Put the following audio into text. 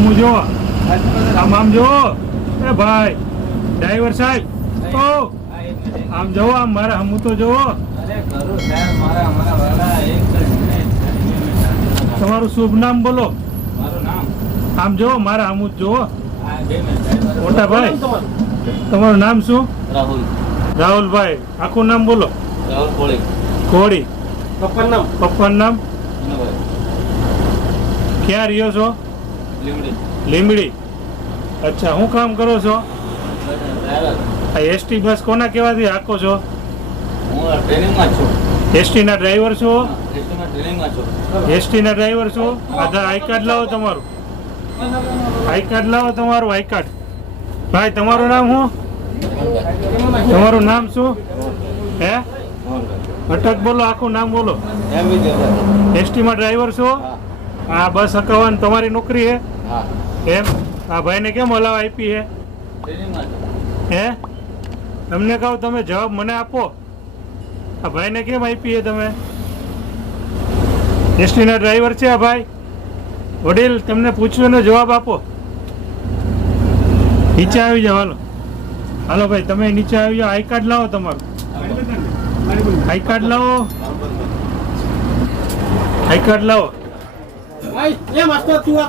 આમ જો આમ જો એ ભાઈ ડ્રાઈવર સાહેબ ઓ આમ જોવો આમ મારા હમું તો જોવો. તમારું શુભ નામ બોલો. આમ જો મારા હમું જોવો. મોટા ભાઈ તમારું નામ શું? રાહુલ. રાહુલભાઈ આખું નામ બોલો. રાહુલ કોળી. કોળી. પપ્પાનું નામ? વિનોભાઈ. ક્યાં રહ્યો છો? લીમડી. લીમડી. અચ્છા શું કામ કરો છો? ડ્રાઈવર. આ એસટી બસ કોના કહેવાથી હાકો છો? હું ટ્રેનિંગમાં છું. એસટી ના ડ્રાઈવર છો? એસટીમાં ટ્રેનિંગમાં છું. એસટી ના ડ્રાઈવર છો? આધાર આઈ કાર્ડ લાવો તમારું. આઈ કાર્ડ લાવો તમારું આઈ કાર્ડ. ભાઈ તમારું નામ શું? તમારું નામ શું? હે અટક બોલો આખું નામ બોલો. એમ વિજયભાઈ. એસટી માં ડ્રાઈવર છો? હા બસ હકાવવાની તમારી નોકરી હે હા. એમ? આ ભાઈને કેમ હલાવ આપી હે? ટ્રેનિંગમાં છું. હે તમને કહું તમે જવાબ મને આપો. આ ભાઈને કેમ આપી હે તમે? એસટી ના ડ્રાઈવર છે આ ભાઈ? વડીલ તમને પૂછ્યું ને જવાબ આપો. નીચે આવી જાઓ હાલો. હાલો ભાઈ તમે નીચે આવી જાઓ. આઈ કાર્ડ લાવો તમારું. આઈ કાર્ડ લાવો. આઈ કાર્ડ લાવો.